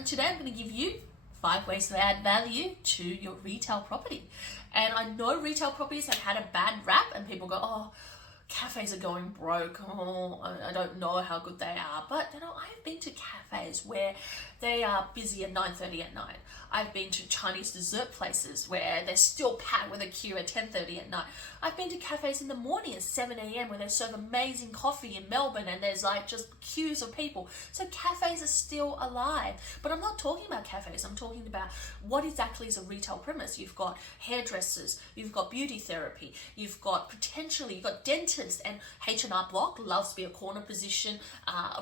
and today I'm going to give you 5 ways to add value to your retail property. And I know retail properties have had a bad rap and people go, oh, cafes are going broke, oh, I don't know how good they are. But I've been to cafes where they are busy at 9:30 at night. I've been to Chinese dessert places where they're still packed with a queue at 10:30 at night. I've been to cafes in the morning at 7 a.m. where they serve amazing coffee in Melbourne and there's like just queues of people. So cafes are still alive. But I'm not talking about cafes. I'm talking about what exactly is a retail premise. You've got hairdressers, you've got beauty therapy, you've got dentists, and H&R Block loves to be a corner position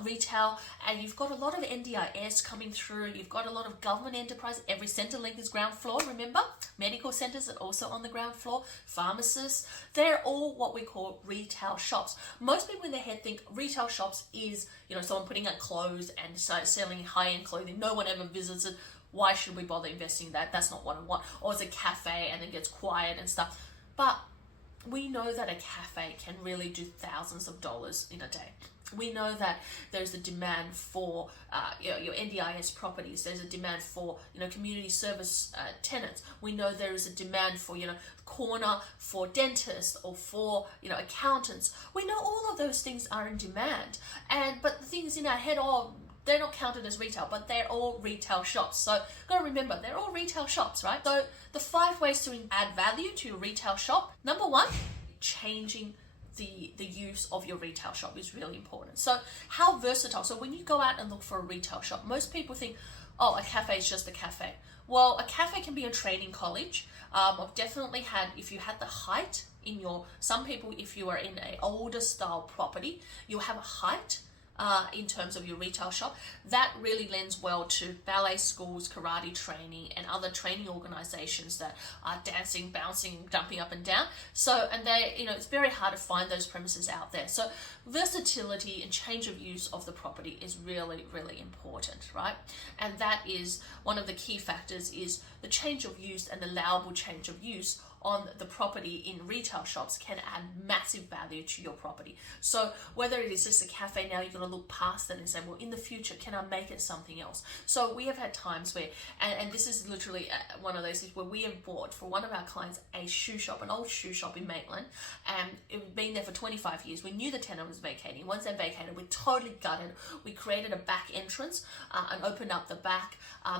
retail, and you've got a lot of NDIS coming through. You've got a lot of government enterprise. Every Centrelink is ground floor, remember? Medical centers are also on the ground floor. Pharmacists, they're all what we call retail shops. Most people in their head think retail shops is, someone putting out clothes and selling high-end clothing. No one ever visits it. Why should we bother investing in that? That's not what I want. Or it's a cafe and it gets quiet and stuff. But we know that a cafe can really do thousands of dollars in a day. We know that there's a demand for your NDIS properties. There's a demand for community service tenants. We know there is a demand for corner for dentists or for accountants. We know all of those things are in demand. But the things in our head are they're not counted as retail, but they're all retail shops. So gotta remember, they're all retail shops, right? So the 5 ways to add value to your retail shop. Number 1, changing the use of your retail shop is really important. So how versatile? So when you go out and look for a retail shop, most people think, oh, a cafe is just a cafe. Well, a cafe can be a training college. I've definitely had, if you had the height in some people, if you are in an older style property, you'll have a height in terms of your retail shop. That really lends well to ballet schools, karate training, and other training organizations that are dancing, bouncing, jumping up and down. So, and they, it's very hard to find those premises out there. So versatility and change of use of the property is really, really important, right? And that is one of the key factors is the change of use and allowable change of use on the property in retail shops can add massive value to your property. So whether it is just a cafe now, you're going to look past it and say, well, in the future, can I make it something else? So we have had times where, and this is literally one of those things where we have bought for one of our clients a shoe shop, an old shoe shop in Maitland, and it had been there for 25 years. We knew the tenant was vacating. Once they vacated, we totally gutted. We created a back entrance and opened up the back.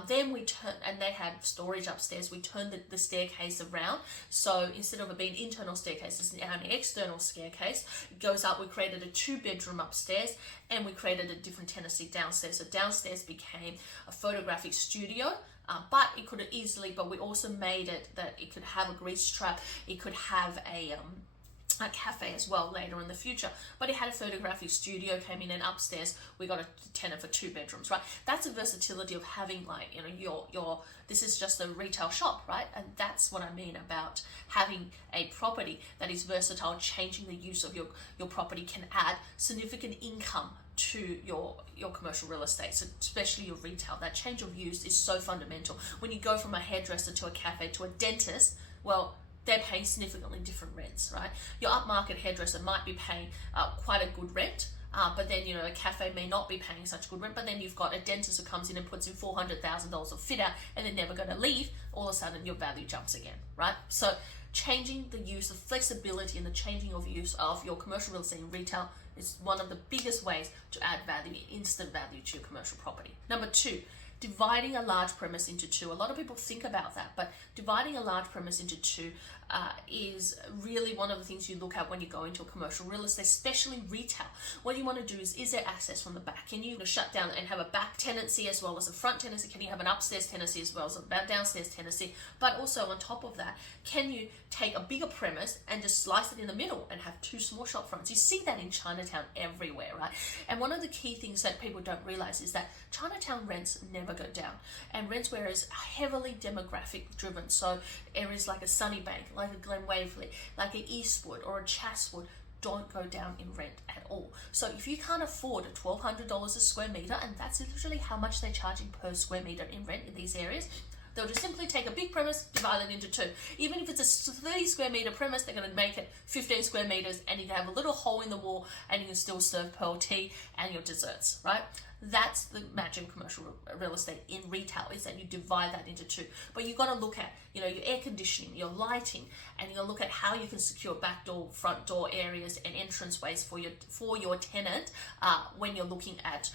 Then we turned, and they had storage upstairs. We turned the staircase around. So instead of it being internal staircase, it's now an external staircase. It goes up. We created a 2-bedroom upstairs and we created a different tenancy downstairs. So downstairs became a photographic studio, but it could have easily, but we also made it that it could have a grease trap. It could have a cafe as well later in the future, but it had a photographic studio came in, and upstairs we got a tenant for 2 bedrooms, right? That's a versatility of having your this is just a retail shop, right? And that's what I mean about having a property that is versatile. Changing the use of your property can add significant income to your commercial real estate, so especially your retail. That change of use is so fundamental. When you go from a hairdresser to a cafe to a dentist, well, they're paying significantly different rents, right? Your upmarket hairdresser might be paying quite a good rent, but then, a cafe may not be paying such good rent, but then you've got a dentist who comes in and puts in $400,000 of fit out and they're never going to leave. All of a sudden your value jumps again, right? So changing the use of flexibility and the changing of use of your commercial real estate and retail is one of the biggest ways to add value, instant value to your commercial property. Number 2, dividing a large premise into 2. A lot of people think about that, but dividing a large premise into 2 is really one of the things you look at when you go into a commercial real estate, especially retail. What you want to do is there access from the back? Can you shut down and have a back tenancy as well as a front tenancy? Can you have an upstairs tenancy as well as a downstairs tenancy? But also on top of that, can you take a bigger premise and just slice it in the middle and have 2 small shop fronts? You see that in Chinatown everywhere, right? And one of the key things that people don't realize is that Chinatown rents never go down, and rents where is heavily demographic driven. So areas like a Sunnybank, like a Glen Waverley, like an Eastwood or a Chatswood don't go down in rent at all. So if you can't afford $1,200 a square meter, and that's literally how much they're charging per square meter in rent in these areas, they'll just simply take a big premise, divide it into 2. Even if it's a 30 square meter premise, they're going to make it 15 square meters, and you can have a little hole in the wall and you can still serve pearl tea and your desserts, right? That's the magic of commercial real estate in retail, is that you divide that into two. But you've got to look at, your air conditioning, your lighting, and you'll look at how you can secure back door, front door areas and entranceways for your tenant when you're looking at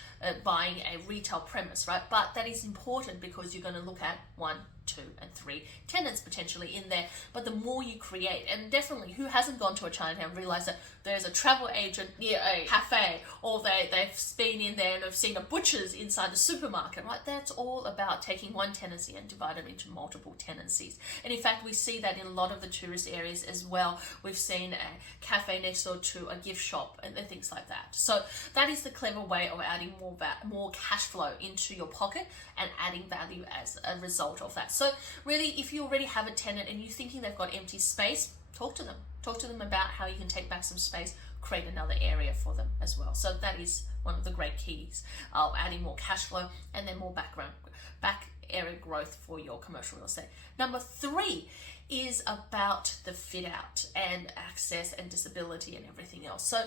buying a retail premise, right? But that is important because you're going to look at 1, 2, and 3 tenants potentially in there. But the more you create, and definitely, who hasn't gone to a Chinatown and realized that there's a travel agent near a cafe, or they've been in there and have seen a butcher's inside the supermarket, right? That's all about taking one tenancy and dividing it into multiple tenancies. And in fact, we see that in a lot of the tourist areas as well. We've seen a cafe next door to a gift shop and things like that. So that is the clever way of adding more cash flow into your pocket and adding value as a result of that. So really, if you already have a tenant and you're thinking they've got empty space, talk to them. Talk to them about how you can take back some space, create another area for them as well. So that is one of the great keys of adding more cash flow and then more back area growth for your commercial real estate. Number 3 is about the fit out and access and disability and everything else. So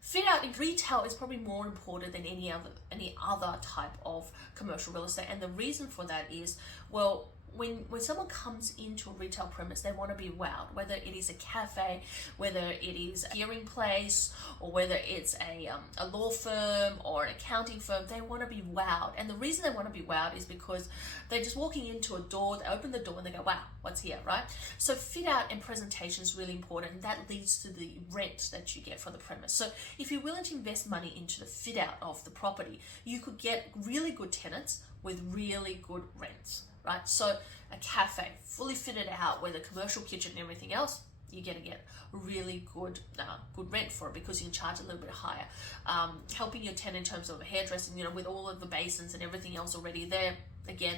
fit out in retail is probably more important than any other type of commercial real estate. And the reason for that is, well, when someone comes into a retail premise, they want to be wowed, whether it is a cafe, whether it is a hearing place, or whether it's a law firm or an accounting firm. They want to be wowed. And the reason they want to be wowed is because they're just walking into a door, they open the door and they go, wow, what's here, right? So fit out and presentation is really important, and that leads to the rent that you get for the premise. So if you're willing to invest money into the fit out of the property, you could get really good tenants with really good rents. Right, so a cafe fully fitted out with a commercial kitchen and everything else, you're going to get really good rent for it because you can charge a little bit higher. Helping your tenant in terms of hairdressing, with all of the basins and everything else already there, again,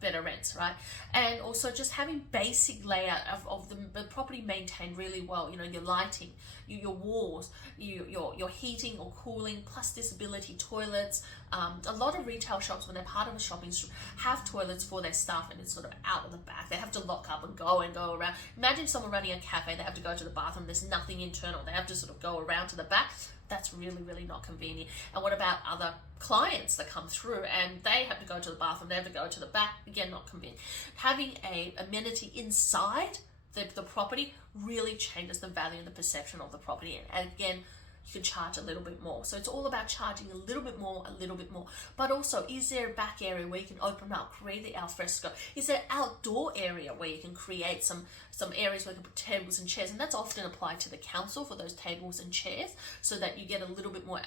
better rents, right? And also just having basic layout of the property maintained really well. Your lighting, your walls, your heating or cooling, plus disability toilets. A lot of retail shops, when they're part of a shopping strip, have toilets for their staff, and it's sort of out of the back. They have to lock up and go around. Imagine someone running a cafe, they have to go to the bathroom, there's nothing internal, they have to sort of go around to the back. That's really, really not convenient. And what about other clients that come through and they have to go to the bathroom, they have to go to the back? Again, not convenient. Having a amenity inside the property really changes the value and the perception of the property. And again, you can charge a little bit more. So it's all about charging a little bit more. But also, is there a back area where you can open up, create the alfresco? Is there an outdoor area where you can create some areas where you can put tables and chairs? And that's often applied to the council for those tables and chairs, so that you get a little bit more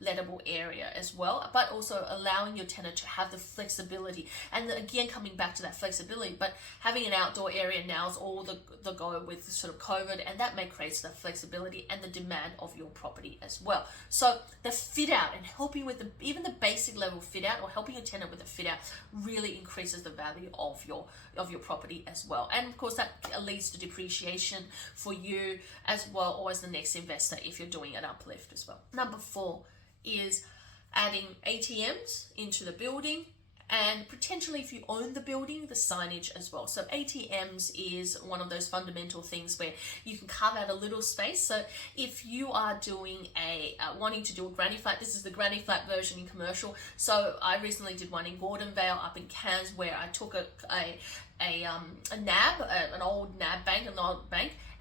lettable area as well, but also allowing your tenant to have the flexibility. And again, coming back to that flexibility, but having an outdoor area now is all the go with sort of COVID, and that may create the flexibility and the demand of your property as well. So the fit out and helping with even the basic level fit out, or helping your tenant with the fit out, really increases the value of your property as well. And of course, that leads to depreciation for you as well, or as the next investor if you're doing an uplift as well. Number 4 is adding ATMs into the building, and potentially, if you own the building, the signage as well. So ATMs is one of those fundamental things where you can carve out a little space. So if you are doing wanting to do a granny flat, this is the granny flat version in commercial. So I recently did one in Gordonvale up in Cairns, where I took a NAB, an old NAB bank,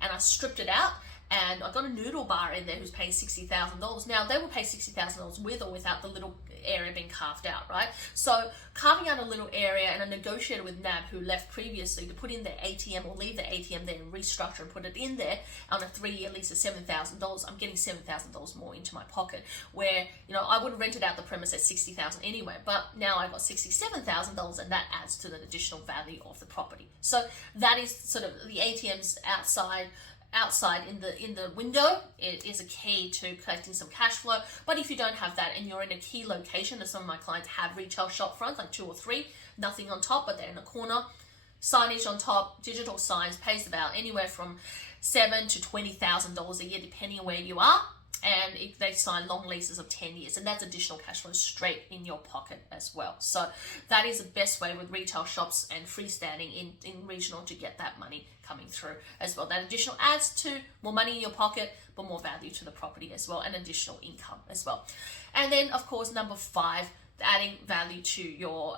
and I stripped it out. And I got a noodle bar in there who's paying $60,000. Now, they will pay $60,000 with or without the little area being carved out, right? So carving out a little area, and I negotiated with NAB, who left previously, to put in their ATM or leave the ATM there and restructure and put it in there on a 3-year lease of $7,000. I'm getting $7,000 more into my pocket, where, I would have rented out the premise at $60,000 anyway, but now I got $67,000, and that adds to the additional value of the property. So that is sort of the ATMs outside in the window. It is a key to collecting some cash flow. But if you don't have that and you're in a key location, as some of my clients have retail shop fronts, like 2 or 3, nothing on top, but they're in a corner, signage on top, digital signs, pays about anywhere from $7,000 to $20,000 a year, depending on where you are. and they sign long leases of 10 years, and that's additional cash flow straight in your pocket as well. So that is the best way with retail shops and freestanding in regional to get that money coming through as well. That additional adds to more money in your pocket, but more value to the property as well, and additional income as well. And then, of course, number 5, adding value to your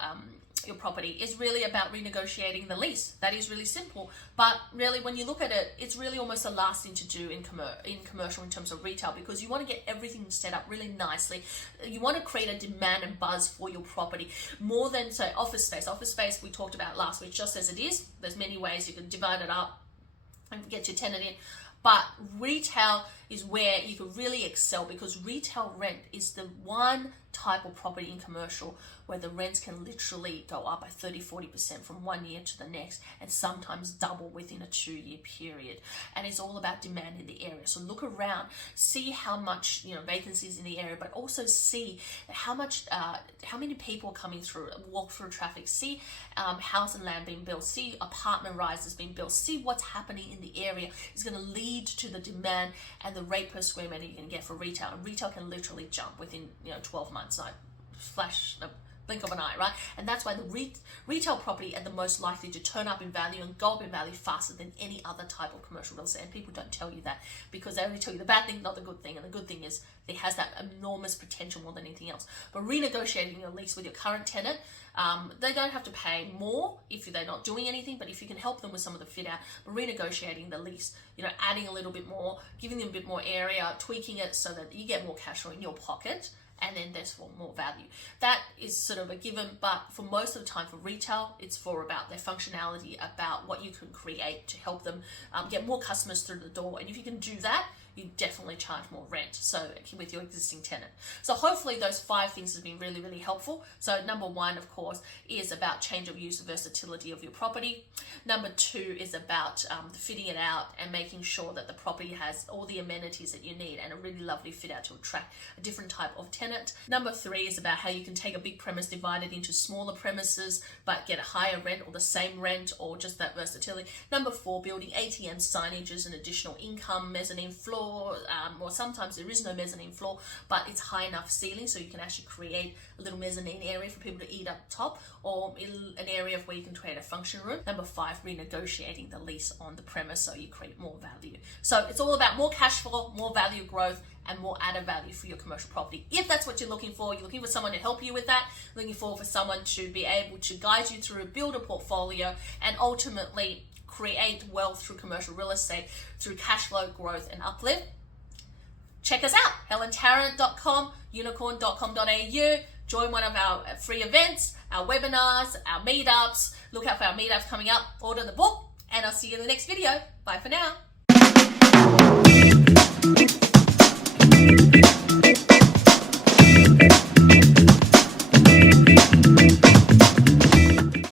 property is really about renegotiating the lease. That is really simple, but really when you look at it, it's really almost the last thing to do in commercial in terms of retail, because you want to get everything set up really nicely. You want to create a demand and buzz for your property more than, say, office space. Office space we talked about last week, just as it is. There's many ways you can divide it up and get your tenant in. But retail is where you can really excel, because retail rent is the one type of property in commercial where the rents can literally go up by 30-40% from one year to the next, and sometimes double within a 2-year period. And it's all about demand in the area. So look around, see how much vacancies in the area, but also see how many people are coming through, walk through traffic, see house and land being built, see apartment rises being built, see what's happening in the area. Is going to lead to the demand and the rate per square meter you can get for retail. And retail can literally jump within 12 months, like flash a blink of an eye, right? And that's why the retail property are the most likely to turn up in value and go up in value faster than any other type of commercial real estate. And people don't tell you that, because they only tell you the bad thing, not the good thing. And the good thing is it has that enormous potential more than anything else. But renegotiating your lease with your current tenant, they don't have to pay more if they're not doing anything, but if you can help them with some of the fit out, but renegotiating the lease, adding a little bit more, giving them a bit more area, tweaking it so that you get more cash flow in your pocket, and then there's more value. That is sort of a given, but for most of the time for retail, it's about their functionality, about what you can create to help them get more customers through the door. And if you can do that, you definitely charge more rent, so with your existing tenant. So hopefully those 5 things have been really, really helpful. So number 1, of course, is about change of use, versatility of your property. Number 2 is about fitting it out and making sure that the property has all the amenities that you need and a really lovely fit out to attract a different type of tenant. Number 3 is about how you can take a big premise, divide it into smaller premises, but get a higher rent or the same rent, or just that versatility. Number 4, building ATMs, signages, and additional income, mezzanine floor, or sometimes there is no mezzanine floor, but it's high enough ceiling so you can actually create a little mezzanine area for people to eat up top, or an area where you can create a function room. Number 5, renegotiating the lease on the premise so you create more value. So it's all about more cash flow, more value growth, and more added value for your commercial property. If that's what you're looking for someone to help you with that, looking for someone to be able to guide you through, build a portfolio, and ultimately create wealth through commercial real estate, through cash flow growth and uplift, check us out, helentarrant.com, unicorn.com.au. Join one of our free events, our webinars, our meetups. Look out for our meetups coming up. Order the book, and I'll see you in the next video. Bye for now.